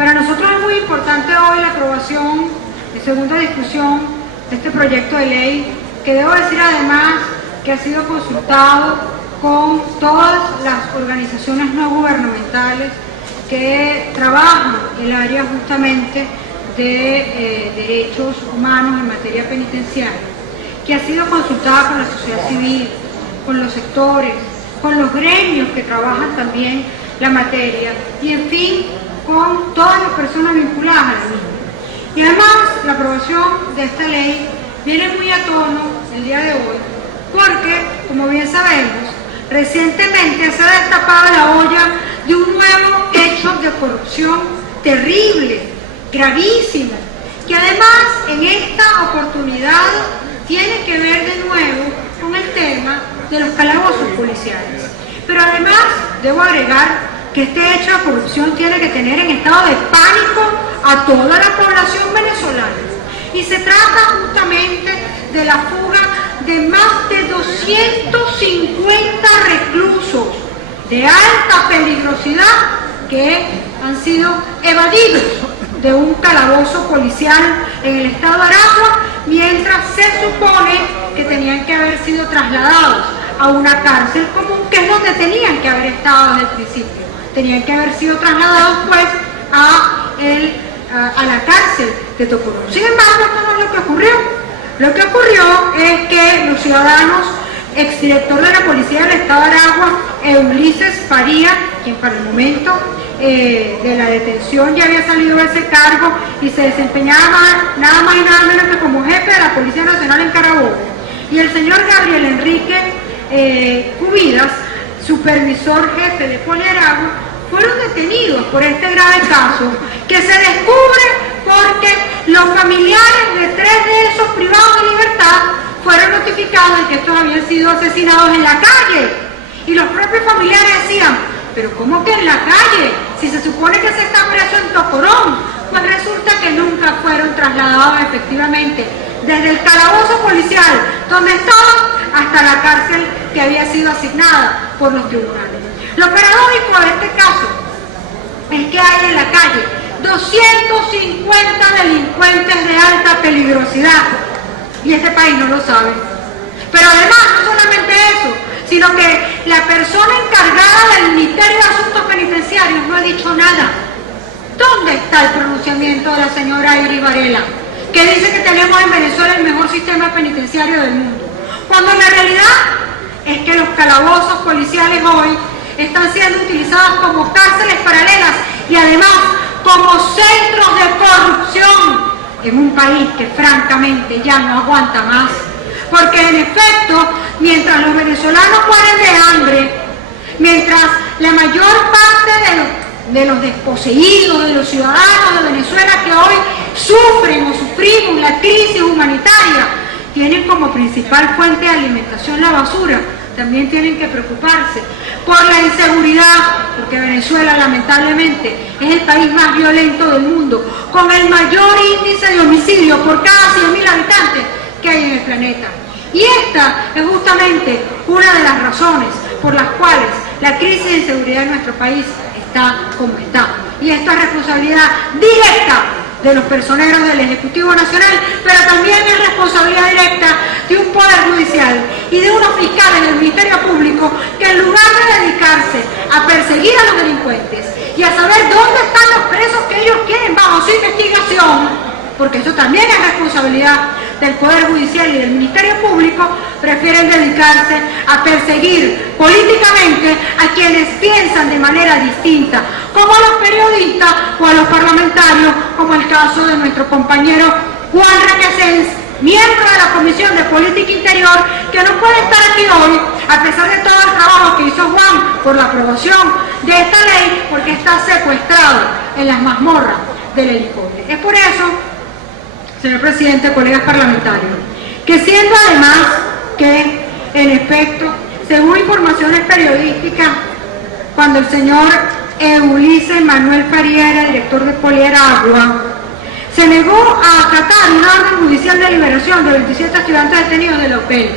Para nosotros es muy importante hoy la aprobación de segunda discusión de este proyecto de ley, que debo decir además que ha sido consultado con todas las organizaciones no gubernamentales que trabajan el área justamente de derechos humanos en materia penitenciaria, que ha sido consultada con la sociedad civil, con los sectores, con los gremios que trabajan también la materia y, en fin, con todas las personas vinculadas a la misma. Y además, la aprobación de esta ley viene muy a tono el día de hoy, porque, como bien sabemos, recientemente se ha destapado la olla de un nuevo hecho de corrupción terrible, gravísimo, que además en esta oportunidad tiene que ver de nuevo con el tema de los calabozos policiales. Pero además, debo agregar que este hecho de corrupción tiene que tener en estado de pánico a toda la población venezolana. Y se trata justamente de la fuga de más de 250 reclusos de alta peligrosidad que han sido evadidos de un calabozo policial en el estado de Aragua, mientras se supone que tenían que haber sido trasladados a una cárcel común, que es donde tenían que haber estado desde el principio. Tenían que haber sido trasladados pues a la cárcel de Tocorón. Sin embargo, esto no es lo que ocurrió. Lo que ocurrió es que los ciudadanos, exdirector de la Policía del Estado de Aragua, Ulises Faría, quien para el momento de la detención ya había salido de ese cargo y se desempeñaba nada más y nada menos que como jefe de la Policía Nacional en Carabobo, y el señor Gabriel Enrique Cubidas, supervisor jefe de Poliaragua, fueron detenidos por este grave caso, que se descubre porque los familiares de 3 de esos privados de libertad fueron notificados de que estos habían sido asesinados en la calle. Y los propios familiares decían, pero ¿cómo que en la calle? Si se supone que se está preso en Tocorón. Pues resulta que nunca fueron trasladados efectivamente desde el calabozo policial donde estaban hasta la cárcel que había sido asignada por los tribunales. Lo paradójico de este caso es que hay en la calle 250 delincuentes de alta peligrosidad y este país no lo sabe. Pero además, no solamente eso, sino que la persona encargada del Ministerio de Asuntos Penitenciarios no ha dicho nada. ¿Dónde está el pronunciamiento de la señora Iris Varela, que dice que tenemos en Venezuela el mejor sistema penitenciario del mundo? Cuando la realidad es que los calabozos policiales hoy están siendo utilizados como cárceles paralelas y además como centros de corrupción en un país que francamente ya no aguanta más. Porque en efecto, mientras los venezolanos mueren de hambre, mientras la mayor parte de los desposeídos, de los ciudadanos de Venezuela que hoy sufren o sufrimos la crisis humanitaria, tienen como principal fuente de alimentación la basura, también tienen que preocuparse por la inseguridad, porque Venezuela lamentablemente es el país más violento del mundo, con el mayor índice de homicidio por cada 100.000 habitantes que hay en el planeta. Y esta es justamente una de las razones por las cuales la crisis de inseguridad en nuestro país está como está. Y esta es responsabilidad directa de los personeros del Ejecutivo Nacional, pero también es responsabilidad directa de un Poder Judicial y de unos fiscales del Ministerio Público que, en lugar de dedicarse a perseguir a los delincuentes y a saber dónde están los presos que ellos quieren bajo su investigación, porque eso también es responsabilidad del Poder Judicial y del Ministerio Público, prefieren dedicarse a perseguir políticamente a quienes piensan de manera distinta, como a los periodistas o a los parlamentarios, como el caso de nuestro compañero Juan Requesens, miembro de la Comisión de Política Interior, que no puede estar aquí hoy, a pesar de todo el trabajo que hizo Juan por la aprobación de esta ley, porque está secuestrado en las mazmorras del helicóptero. Es por eso, señor presidente, colegas parlamentarios, que siendo además que, en efecto, según informaciones periodísticas, cuando el señor Ulises Manuel Faría era director de Poliaragua, se negó a acatar una orden judicial de liberación de 27 estudiantes detenidos de la UPEL,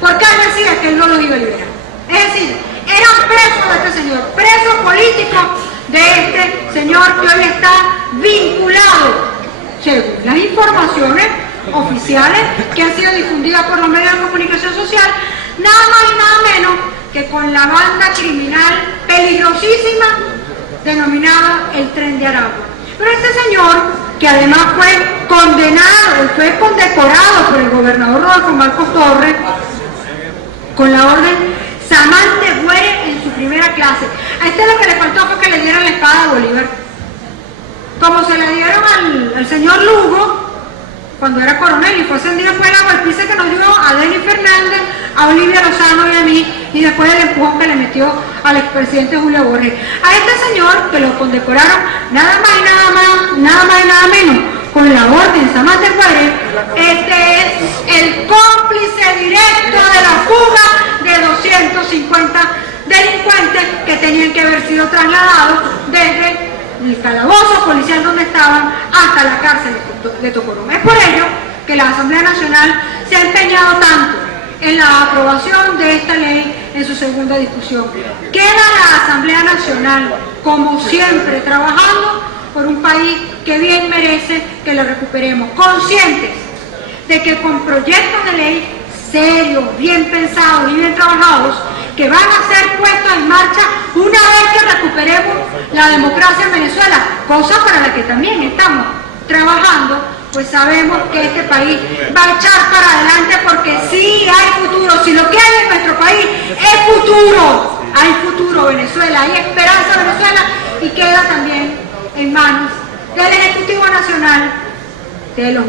porque él decía que él no los iba a liberar. Es decir, eran presos de este señor, presos políticos de este señor que hoy está vinculado, según las informaciones oficiales que han sido difundidas por los medios de comunicación social, nada más y nada menos que con la banda criminal peligrosísima denominada el Tren de Aragua. Pero este señor, que además fue condenado, fue condecorado por el gobernador Rodolfo Marcos Torres, con la orden Samán de Güere en su primera clase. A este lo que le faltó fue que le dieran la espada de Bolívar, como se la dieron al señor Lugo cuando era coronel y fue ascendido, fue la golpiza que nos dio a Denis Fernández, a Olivia Lozano y a mí, y después el empujón que le metió al expresidente Julio Borges. A este señor, que lo condecoraron nada más y nada menos con la orden Samán de Güere, este es el cómplice directo de la fuga de 250 delincuentes que tenían que haber sido trasladados desde el calabozo policial donde estaban hasta la cárcel de Tocorón. Es por ello que la Asamblea Nacional se ha empeñado tanto en la aprobación de esta ley en su segunda discusión. Queda la Asamblea Nacional, como siempre, trabajando por un país que bien merece que lo recuperemos, conscientes de que con proyectos de ley serios, bien pensados y bien trabajados, que van a ser puestos en marcha una vez que recuperemos la democracia en Venezuela, cosa para la que también estamos trabajando, pues sabemos que este país va a echar para adelante, porque sí hay futuro. Si lo que hay en nuestro país es futuro, hay futuro Venezuela, hay esperanza Venezuela, y queda también en manos del Ejecutivo Nacional, de los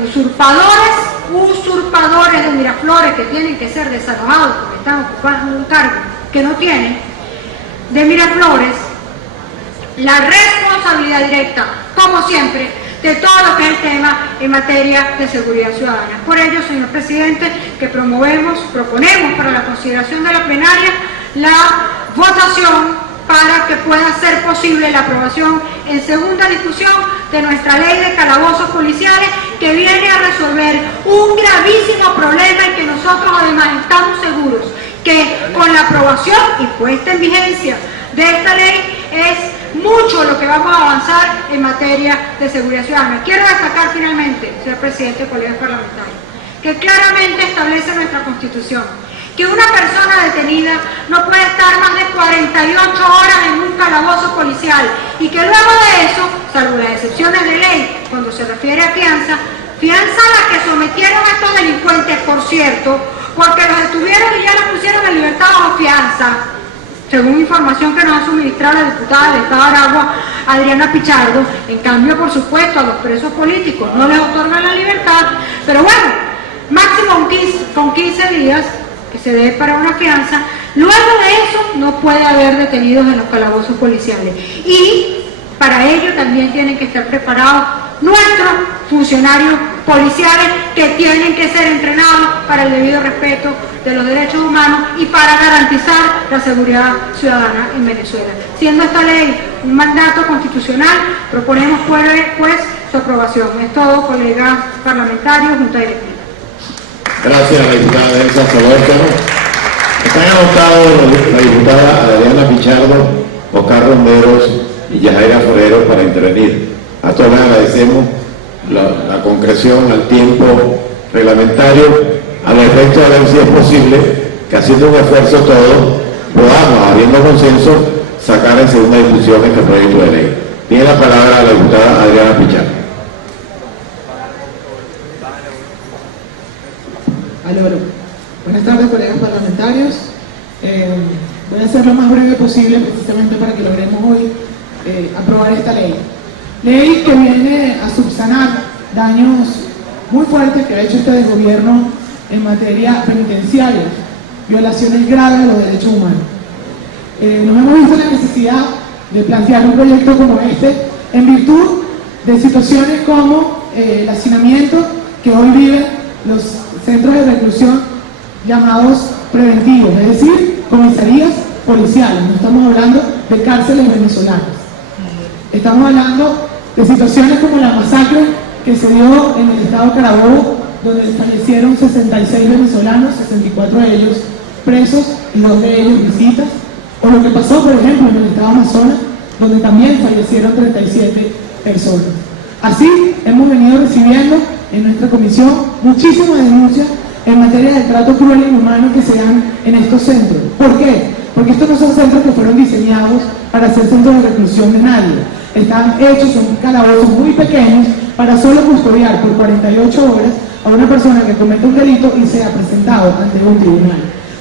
usurpadores de Miraflores, que tienen que ser desalojados porque están ocupando un cargo que no tienen, de Miraflores, la responsabilidad directa, como siempre, de todo lo que es el tema en materia de seguridad ciudadana. Por ello, señor presidente, que proponemos para la consideración de la plenaria la votación para que pueda ser posible la aprobación en segunda discusión de nuestra ley de calabozos policiales, que viene a resolver un gravísimo problema, y que nosotros además estamos seguros que con la aprobación y puesta en vigencia de esta ley es mucho lo que vamos a avanzar en materia de seguridad ciudadana. Quiero destacar finalmente, señor presidente, colegas parlamentarios, que claramente establece nuestra Constitución que una persona detenida no puede estar más de 48 horas en un calabozo policial, y que luego de eso, salvo las excepciones de ley, cuando se refiere a fianza a la que sometieron a estos delincuentes, por cierto, porque los detuvieron y ya los pusieron en libertad bajo fianza, según información que nos ha suministrado la diputada del Estado de Aragua, Adriana Pichardo. En cambio, por supuesto, a los presos políticos no les otorgan la libertad, pero bueno, máximo con 15 días que se dé para una fianza. Luego de eso no puede haber detenidos en los calabozos policiales, y para ello también tienen que estar preparados nuestros funcionarios policiales, que tienen que ser entrenados para el debido respeto de los derechos humanos y para garantizar la seguridad ciudadana en Venezuela. Siendo esta ley un mandato constitucional, proponemos pues su aprobación. Es todo, colegas parlamentarios, Junta Directiva. Gracias a la diputada Elsa Solórzano. Están anotados la diputada Adriana Pichardo, Oscar Ronderos y Yajaira Forero para intervenir. A todos les agradecemos la concreción al tiempo reglamentario, a los efectos de ver si es posible que, haciendo un esfuerzo todos, podamos, habiendo consenso, sacar en segunda discusión este proyecto de ley. Tiene la palabra la diputada Adriana Pichardo. Buenas tardes, colegas parlamentarios. Voy a ser lo más breve posible, precisamente para que logremos hoy aprobar esta ley. Ley que viene a subsanar daños muy fuertes que ha hecho este desgobierno en materia penitenciaria, violaciones graves a los derechos humanos. Nos hemos visto la necesidad de plantear un proyecto como este en virtud de situaciones como el hacinamiento que hoy viven los centros de reclusión llamados preventivos, es decir, comisarías policiales. No estamos hablando de cárceles venezolanas, estamos hablando de situaciones como la masacre que se dio en el estado de Carabobo, donde fallecieron 66 venezolanos, 64 de ellos presos y 2 de ellos visitas, o lo que pasó, por ejemplo, en el estado de Amazonas, donde también fallecieron 37 personas. Así, hemos venido recibiendo en nuestra comisión muchísimas denuncias en materia de trato cruel e inhumano que se dan en estos centros. ¿Por qué? Porque estos no son centros que fueron diseñados para ser centros de reclusión de nadie. Están hechos, son calabozos muy pequeños para solo custodiar por 48 horas a una persona que comete un delito y sea presentado ante un tribunal.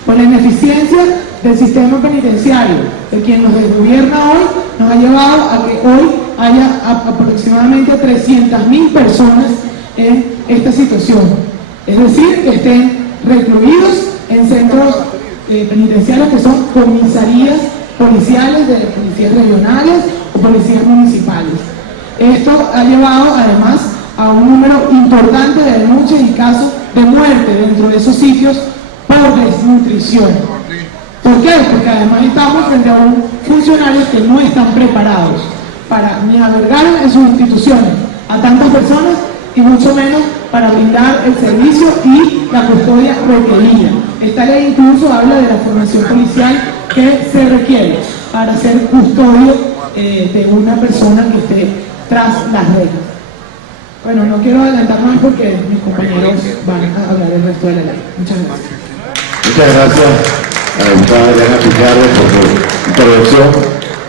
Con la ineficiencia del sistema penitenciario, de quien nos gobierna hoy, nos ha llevado a que hoy haya aproximadamente 300.000 personas en esta situación. Es decir, que estén recluidos en centros penitenciarios que son comisarías policiales de policías regionales o policías municipales. Esto ha llevado además a un número importante de denuncias y casos de muerte dentro de esos sitios por desnutrición. ¿Por qué? Porque además estamos frente a un funcionarios que no están preparados para ni albergar en sus instituciones a tantas personas y mucho menos para brindar el servicio y la custodia requerida. Esta ley incluso habla de la formación policial que se requiere para ser custodio de una persona que esté tras las rejas. Bueno, no quiero adelantar más porque mis compañeros van a hablar del resto de la ley. Muchas gracias. Muchas gracias a la diputada Adriana Pichardo por su intervención.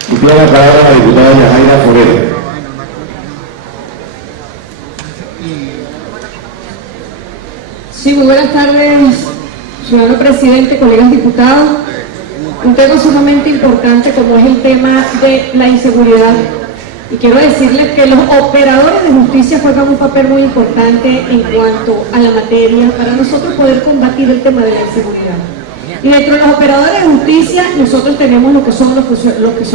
Y tiene la palabra la diputada Yajaira Forero. Sí, muy buenas tardes, ciudadano presidente, colegas diputados. Un tema sumamente importante como es el tema de la inseguridad. Y quiero decirles que los operadores de justicia juegan un papel muy importante en cuanto a la materia para nosotros poder combatir el tema de la inseguridad. Y dentro de los operadores de justicia nosotros tenemos lo que son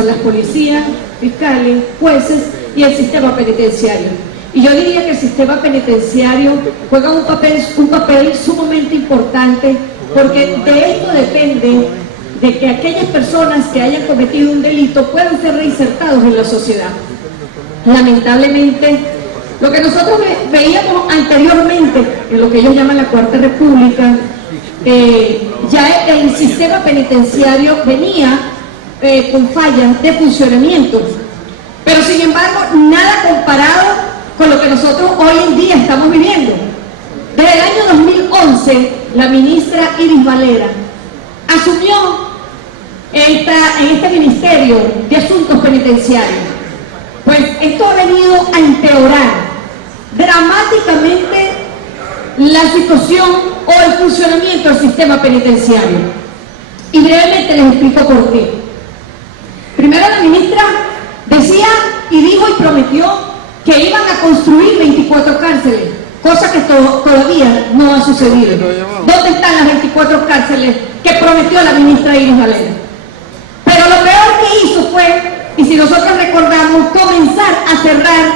las policías, fiscales, jueces y el sistema penitenciario. Y yo diría que el sistema penitenciario juega un papel sumamente importante porque de esto depende de que aquellas personas que hayan cometido un delito puedan ser reinsertados en la sociedad. Lamentablemente, lo que nosotros veíamos anteriormente, en lo que ellos llaman la Cuarta República, ya el sistema penitenciario venía con fallas de funcionamiento, pero sin embargo, nada comparado con lo que nosotros hoy en día estamos viviendo. Desde el año 2011, la ministra Iris Valera asumió en este Ministerio de Asuntos Penitenciarios. Pues esto ha venido a empeorar dramáticamente la situación o el funcionamiento del sistema penitenciario. Y brevemente les explico por qué. Primero, la ministra decía y dijo y prometió que iban a construir 24 cárceles, cosa que todavía no ha sucedido. ¿Dónde están las 24 cárceles que prometió la ministra Iris Valera? Pero lo peor que hizo fue, y si nosotros recordamos, comenzar a cerrar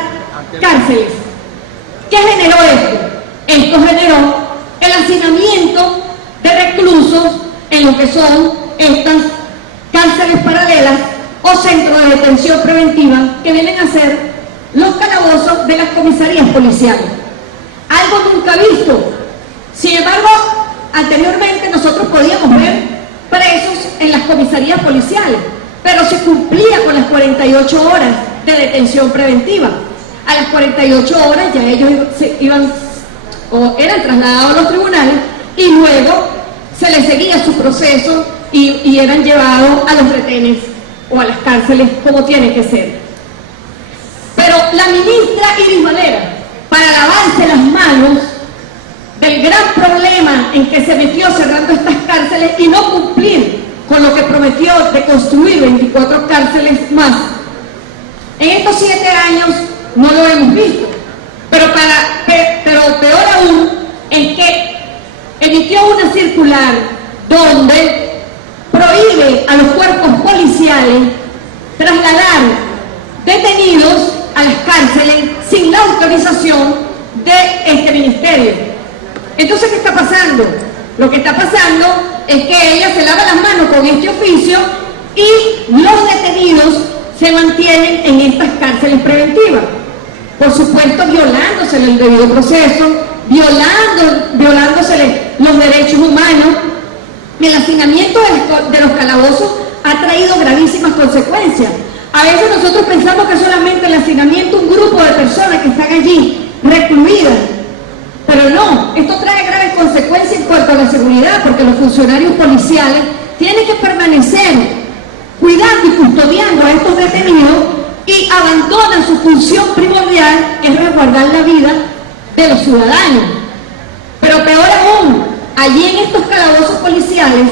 cárceles. ¿Qué generó esto? Esto generó el hacinamiento de reclusos en lo que son estas cárceles paralelas o centros de detención preventiva que vienen a ser los calabozos de las comisarías policiales. Algo nunca visto. Sin embargo, anteriormente nosotros podíamos ver presos en las comisarías policiales, pero se cumplía con las 48 horas de detención preventiva. A las 48 horas ya ellos eran trasladados a los tribunales y luego se les seguía su proceso y eran llevados a los retenes o a las cárceles como tiene que ser. Pero la ministra Iris Valera, para lavarse las manos del gran problema en que se metió cerrando estas cárceles y no cumplir con lo que prometió de construir 24 cárceles más, en estos 7 años no lo hemos visto. Pero peor aún, en que emitió una circular donde prohíbe a los cuerpos policiales trasladar detenidos a las cárceles sin la autorización de este ministerio. Entonces, ¿qué está pasando? Lo que está pasando es que ella se lava las manos con este oficio y los detenidos se mantienen en estas cárceles preventivas. Por supuesto, violándosele el debido proceso, violándosele los derechos humanos. El hacinamiento de los calabozos ha traído gravísimas consecuencias. A veces nosotros pensamos que solamente el hacinamiento, un grupo de personas que están allí recluidas, pero no, esto trae graves consecuencias en cuanto a la seguridad, porque los funcionarios policiales tienen que permanecer cuidando y custodiando a estos detenidos y abandonan su función primordial, que es resguardar la vida de los ciudadanos. Pero peor aún, allí en estos calabozos policiales,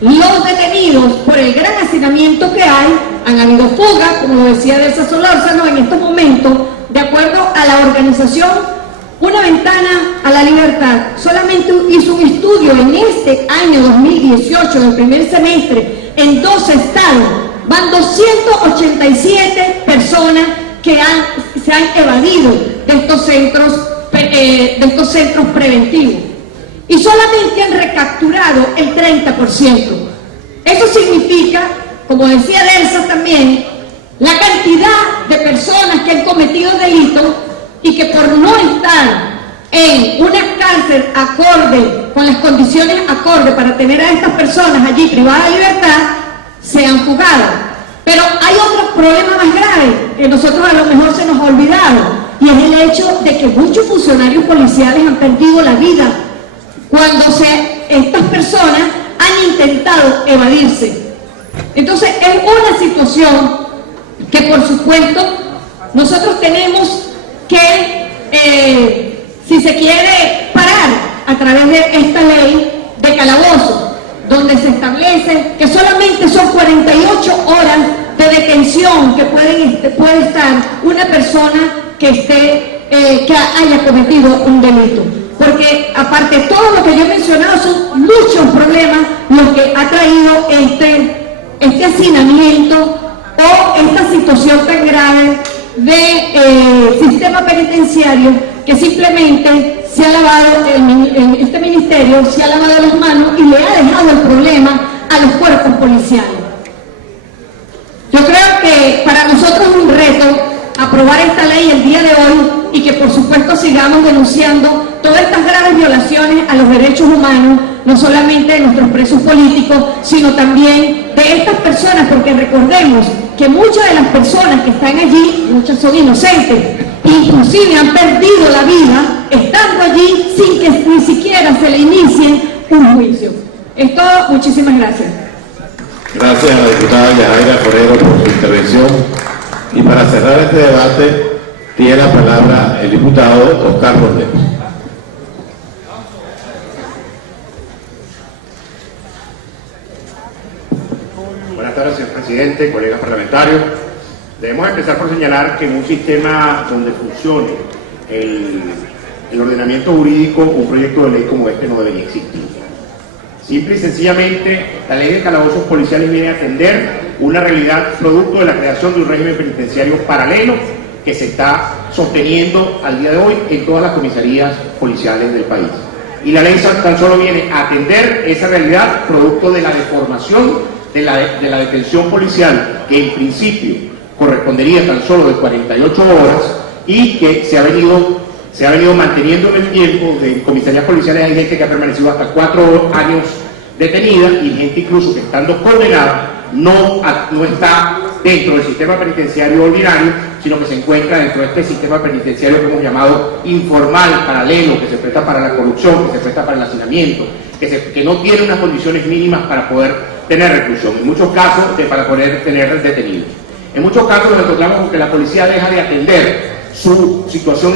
los detenidos, por el gran hacinamiento que hay, han habido fugas, como lo decía Delsa Solórzano, en estos momentos, de acuerdo a la organización Una Ventana a la Libertad, solamente hizo un estudio en este año 2018, en el primer semestre, en 12 estados, van 287 personas que se han evadido de estos centros preventivos. Y solamente han recapturado el 30%. Eso significa, como decía Delsa también, la cantidad de personas que han cometido delitos y que por no estar en una cárcel acorde, con las condiciones acorde para tener a estas personas allí privadas de libertad, se han fugado. Pero hay otro problema más grave que nosotros a lo mejor se nos ha olvidado, y es el hecho de que muchos funcionarios policiales han perdido la vida cuando estas personas han intentado evadirse. Entonces es una situación que por supuesto nosotros tenemos que, si se quiere parar a través de esta ley de calabozo, donde se establece que solamente son 48 horas de detención que puede estar una persona que haya cometido un delito. Porque aparte de todo lo que yo he mencionado, son muchos problemas los que ha traído este hacinamiento o esta situación tan grave de sistema penitenciario, que simplemente se ha lavado, este ministerio se ha lavado las manos y le ha dejado el problema a los cuerpos policiales. Yo creo que para nosotros es un reto aprobar esta ley el día de hoy y que por supuesto sigamos denunciando todas estas graves violaciones a los derechos humanos, no solamente de nuestros presos políticos, sino también de estas personas, porque recordemos que muchas de las personas que están allí, muchas son inocentes, inclusive han perdido la vida estando allí sin que ni siquiera se le inicie un juicio. Es todo, muchísimas gracias. Gracias a la diputada Yajaira Forero por su intervención. Y para cerrar este debate, tiene la palabra el diputado Oscar Ronderos. Buenas tardes, señor presidente, colegas parlamentarios. Debemos empezar por señalar que en un sistema donde funcione el ordenamiento jurídico, un proyecto de ley como este no debería existir. Simple y sencillamente, la ley de calabozos policiales viene a atender una realidad producto de la creación de un régimen penitenciario paralelo que se está sosteniendo al día de hoy en todas las comisarías policiales del país. Y la ley tan solo viene a atender esa realidad producto de la deformación de la detención policial, que en principio correspondería tan solo de 48 horas y que se ha venido manteniendo en el tiempo. De comisarías policiales hay gente que ha permanecido hasta 4 años detenida y gente incluso que estando condenada no está dentro del sistema penitenciario ordinario, sino que se encuentra dentro de este sistema penitenciario que hemos llamado informal, paralelo, que se presta para la corrupción, que se presta para el hacinamiento, que no tiene unas condiciones mínimas para poder tener reclusión, en muchos casos para poder tener detenidos. En muchos casos nos encontramos con que la policía deja de atender su situación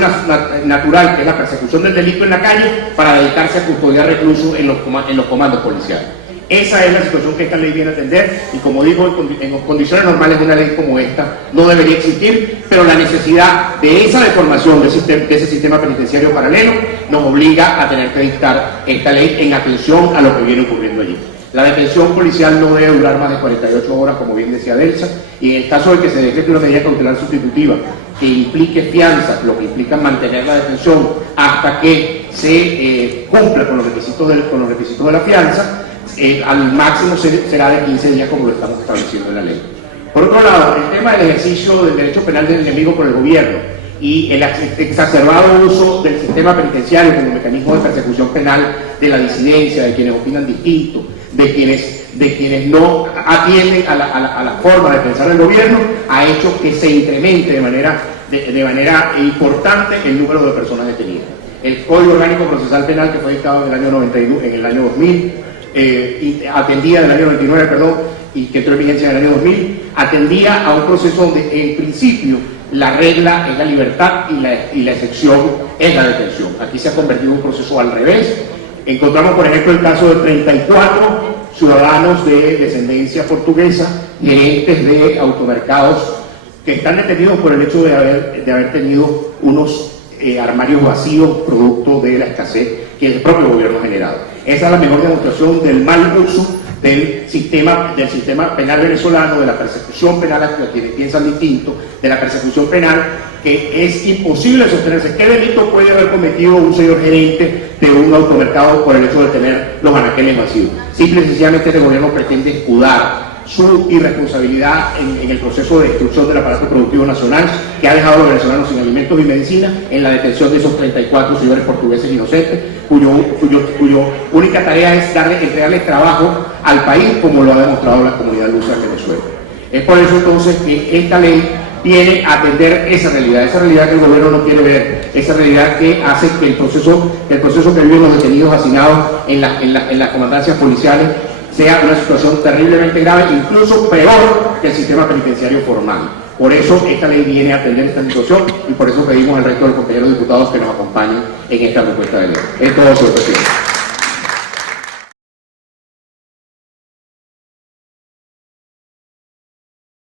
natural, que es la persecución del delito en la calle, para dedicarse a custodiar reclusos en los comandos policiales. Esa es la situación que esta ley viene a atender y, como digo, en condiciones normales una ley como esta no debería existir, pero la necesidad de esa deformación de ese sistema penitenciario paralelo nos obliga a tener que dictar esta ley en atención a lo que viene ocurriendo allí. La detención policial no debe durar más de 48 horas, como bien decía Delsa, y en el caso de que se decrete una medida cautelar sustitutiva que implique fianza, lo que implica mantener la detención hasta que se cumpla con los requisitos de la fianza, al máximo será de 15 días, como lo estamos estableciendo en la ley. Por otro lado, el tema del ejercicio del derecho penal del enemigo por el gobierno y el exacerbado uso del sistema penitenciario como mecanismo de persecución penal de la disidencia, de quienes opinan distinto, de quienes quienes no atienden a la forma de pensar del gobierno, ha hecho que se incremente de manera importante el número de personas detenidas. El Código Orgánico Procesal Penal, que fue dictado en el año 92, en el año 2000, atendía del año 99, perdón, y que entró en vigencia en el año 2000, atendía a un proceso donde en principio la regla es la libertad y la excepción es la detención. Aquí se ha convertido en un proceso al revés. Encontramos, por ejemplo, el caso de 34 ciudadanos de descendencia portuguesa, gerentes de automercados, que están detenidos por el hecho de haber tenido unos armarios vacíos producto de la escasez que el propio gobierno ha generado. Esa es la mejor demostración del mal uso del sistema penal venezolano, de la persecución penal a quienes piensan distinto, de la persecución penal, que es imposible sostenerse. ¿Qué delito puede haber cometido un señor gerente de un automercado por el hecho de tener los anaqueles vacíos? Simple y sencillamente este gobierno pretende escudar su irresponsabilidad en el proceso de destrucción del aparato productivo nacional, que ha dejado a los venezolanos sin alimentos y medicina, en la detención de esos 34 señores portugueses inocentes, cuyo única tarea es entregarle trabajo al país, como lo ha demostrado la comunidad lusa en Venezuela. Es por eso entonces que esta ley viene a atender esa realidad que el gobierno no quiere ver, esa realidad que hace que el proceso que viven los detenidos hacinados en las comandancias policiales sea una situación terriblemente grave, incluso peor que el sistema penitenciario formal. Por eso esta ley viene a atender esta situación y por eso pedimos al resto de los compañeros diputados que nos acompañen en esta propuesta de ley. Es todo, señor presidente.